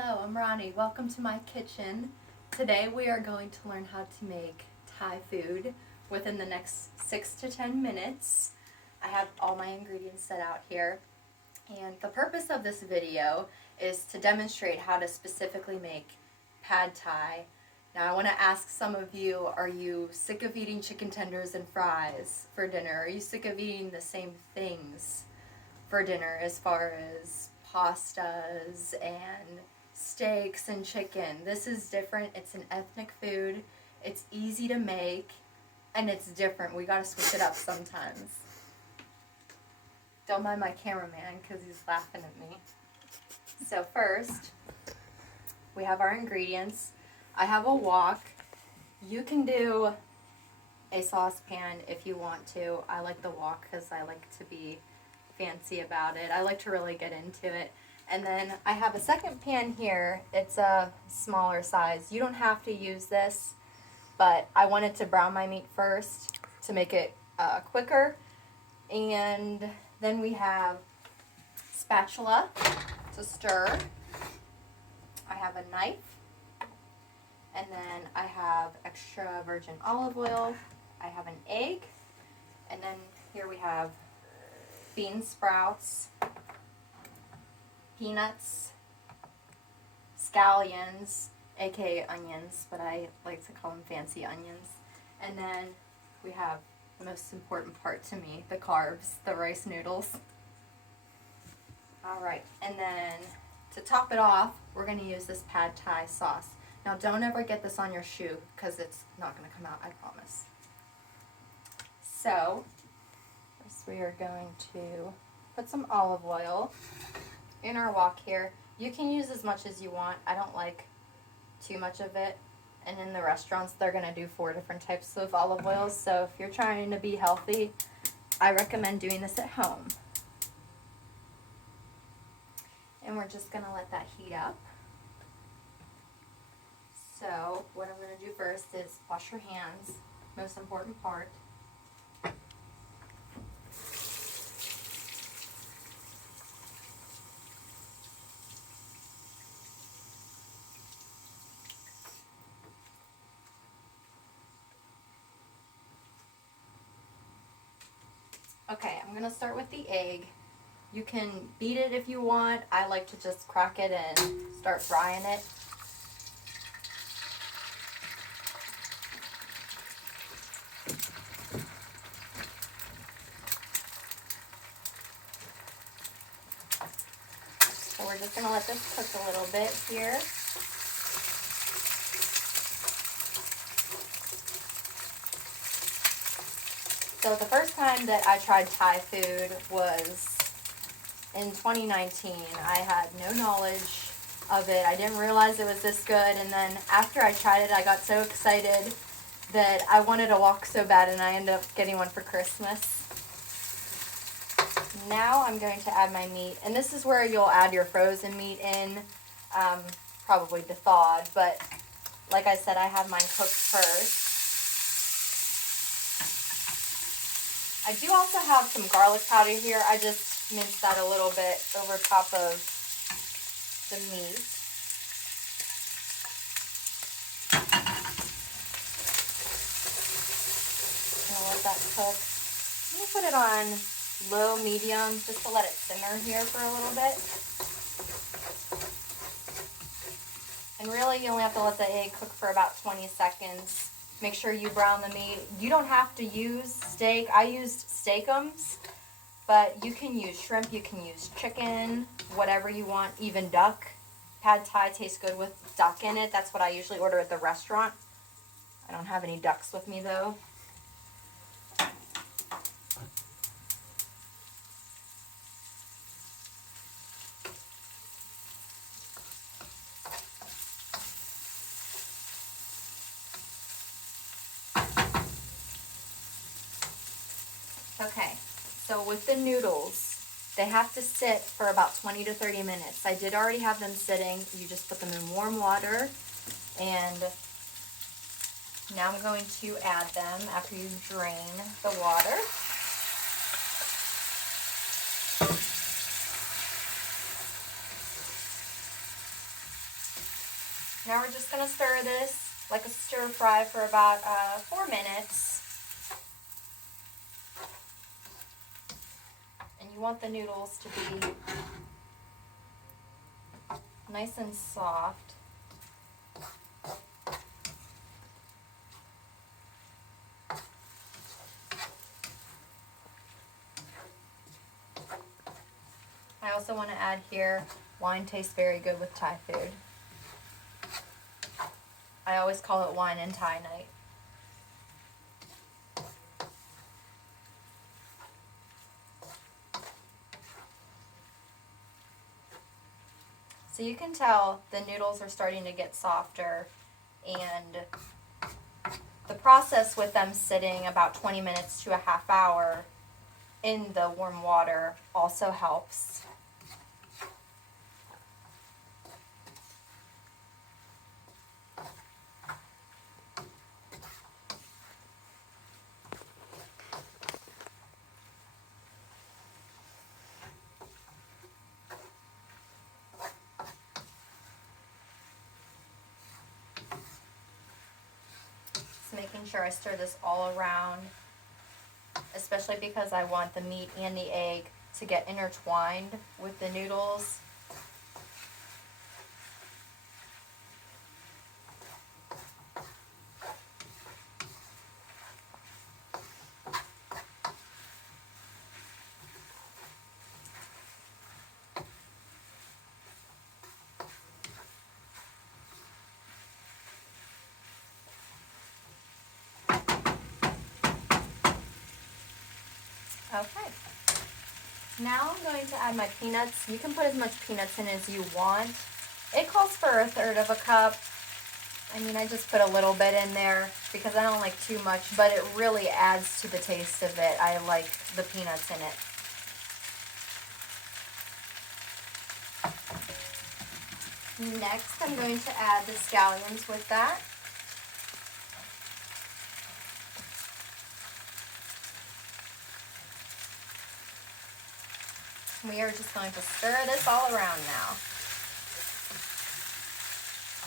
Hello, I'm Ronnie. Welcome to my kitchen. Today we are going to learn how to make Thai food within the next 6 to 10 minutes. I have all my ingredients set out here. And the purpose of this video is to demonstrate how to specifically make pad thai. Now I want to ask some of you, are you sick of eating chicken tenders and fries for dinner? Are you sick of eating the same things for dinner as far as pastas and steaks and chicken? This is different. It's an ethnic food. It's easy to make and it's different. We gotta switch it up sometimes. Don't mind my cameraman because he's laughing at me. So first, we have our ingredients. I have a wok. You can do a saucepan if you want to. I like the wok because I like to be fancy about it. I like to really get into it. And then I have a second pan here. It's a smaller size. You don't have to use this, but I wanted to brown my meat first to make it quicker. And then we have spatula to stir. I have a knife. And then I have extra virgin olive oil. I have an egg. And then here we have bean sprouts, peanuts, scallions, aka onions, but I like to call them fancy onions. And then we have the most important part to me, the carbs, the rice noodles. Alright, and then to top it off, we're going to use this pad thai sauce. Now don't ever get this on your shoe because it's not going to come out, I promise. So, first we are going to put some olive oil in our wok here. You can use as much as you want. I don't like too much of it. And in the restaurants, they're going to do 4 different types of olive oils. So if you're trying to be healthy, I recommend doing this at home. And we're just going to let that heat up. So what I'm going to do first is wash your hands. Most important part. Okay, I'm going to start with the egg. You can beat it if you want. I like to just crack it and start frying it. So we're just going to let this cook a little bit here. So the first time that I tried Thai food was in 2019. I had no knowledge of it. I didn't realize it was this good. And then after I tried it, I got so excited that I wanted a wok so bad, and I ended up getting one for Christmas. Now I'm going to add my meat. And this is where you'll add your frozen meat in, probably thawed. But like I said, I have mine cooked first. I do also have some garlic powder here. I just minced that a little bit over top of the meat. I'll let that cook. I'm going to put it on low, medium, just to let it simmer here for a little bit. And really, you only have to let the egg cook for about 20 seconds. Make sure you brown the meat. You don't have to use steak. I used Steakums, but you can use shrimp, you can use chicken, whatever you want, even duck. Pad thai tastes good with duck in it. That's what I usually order at the restaurant. I don't have any ducks with me though. Okay, so with the noodles, they have to sit for about 20 to 30 minutes. I did already have them sitting. You just put them in warm water, and now I'm going to add them after you drain the water. Now we're just going to stir this like a stir fry for about 4 minutes. And you want the noodles to be nice and soft. I also want to add here, wine tastes very good with Thai food. I always call it wine and Thai night. So you can tell the noodles are starting to get softer, and the process with them sitting about 20 minutes to a half hour in the warm water also helps. Making sure I stir this all around, especially because I want the meat and the egg to get intertwined with the noodles. Okay, now I'm going to add my peanuts. You can put as much peanuts in as you want. It calls for 1/3 cup. I mean, I just put a little bit in there because I don't like too much, but it really adds to the taste of it. I like the peanuts in it. Next, I'm going to add the scallions with that. We are just going to stir this all around now.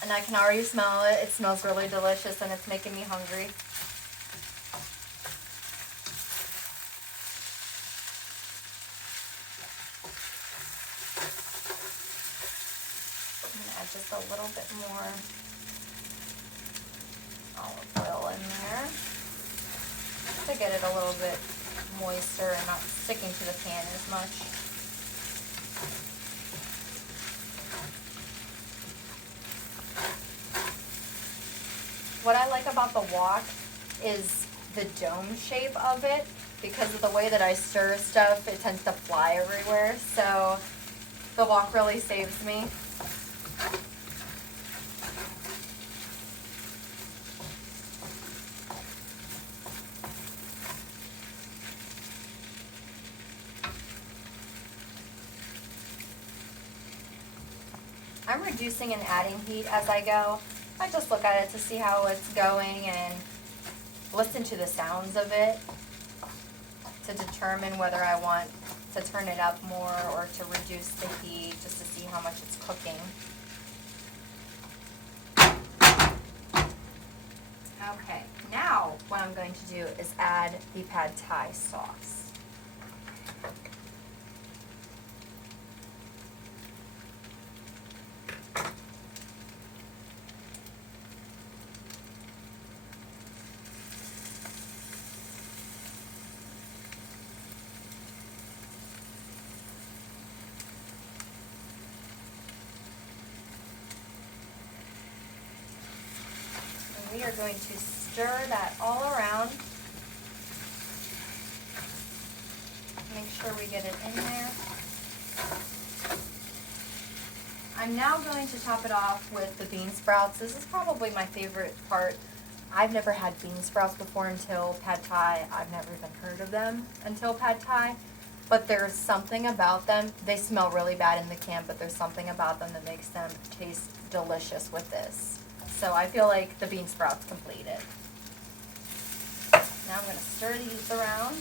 And I can already smell it. It smells really delicious and it's making me hungry. I'm going to add just a little bit more olive oil in there to get it a little bit moister and not sticking to the pan as much. What I like about the wok is the dome shape of it. Because of the way that I stir stuff, it tends to fly everywhere. So the wok really saves me. I'm reducing and adding heat as I go. I just look at it to see how it's going and listen to the sounds of it to determine whether I want to turn it up more or to reduce the heat just to see how much it's cooking. Okay, now what I'm going to do is add the pad thai sauce. We are going to stir that all around. Make sure we get it in there. I'm now going to top it off with the bean sprouts. This is probably my favorite part. I've never had bean sprouts before until pad thai. I've never even heard of them until pad thai. But there's something about them. They smell really bad in the can, but there's something about them that makes them taste delicious with this. So I feel like the bean sprouts complete it. Now I'm going to stir these around.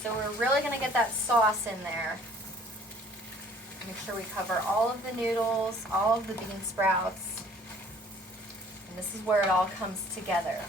So we're really going to get that sauce in there. Make sure we cover all of the noodles, all of the bean sprouts. And this is where it all comes together.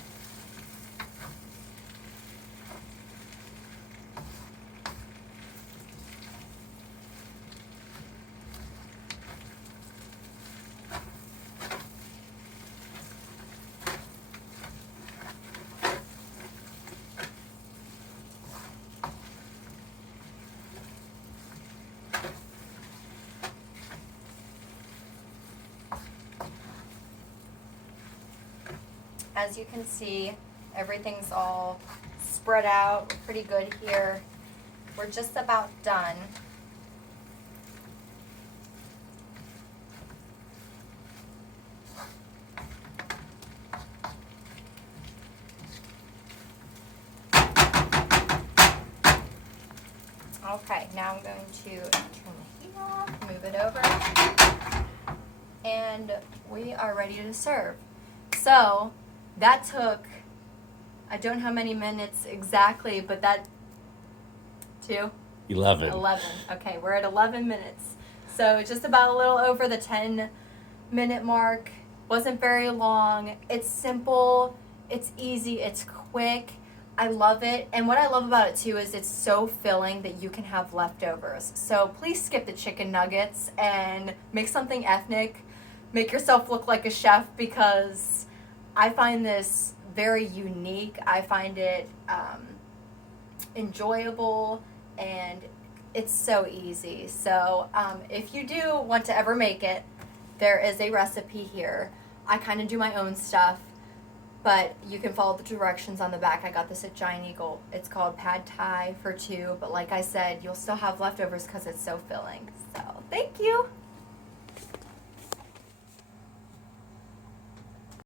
As you can see, everything's all spread out pretty good here. We're just about done. Okay, now I'm going to turn the heat off, move it over, and we are ready to serve. So, that took, I don't know how many minutes exactly, but that, 11. 11. Okay, we're at 11 minutes. So just about a little over the 10-minute mark. Wasn't very long. It's simple, it's easy, it's quick. I love it. And what I love about it too is it's so filling that you can have leftovers. So please skip the chicken nuggets and make something ethnic. Make yourself look like a chef, because I find this very unique. I find it enjoyable, and it's so easy. So if you do want to ever make it, there is a recipe here. I kind of do my own stuff, but you can follow the directions on the back. I got this at Giant Eagle. It's called Pad Thai for 2, but like I said, you'll still have leftovers because it's so filling. So thank you.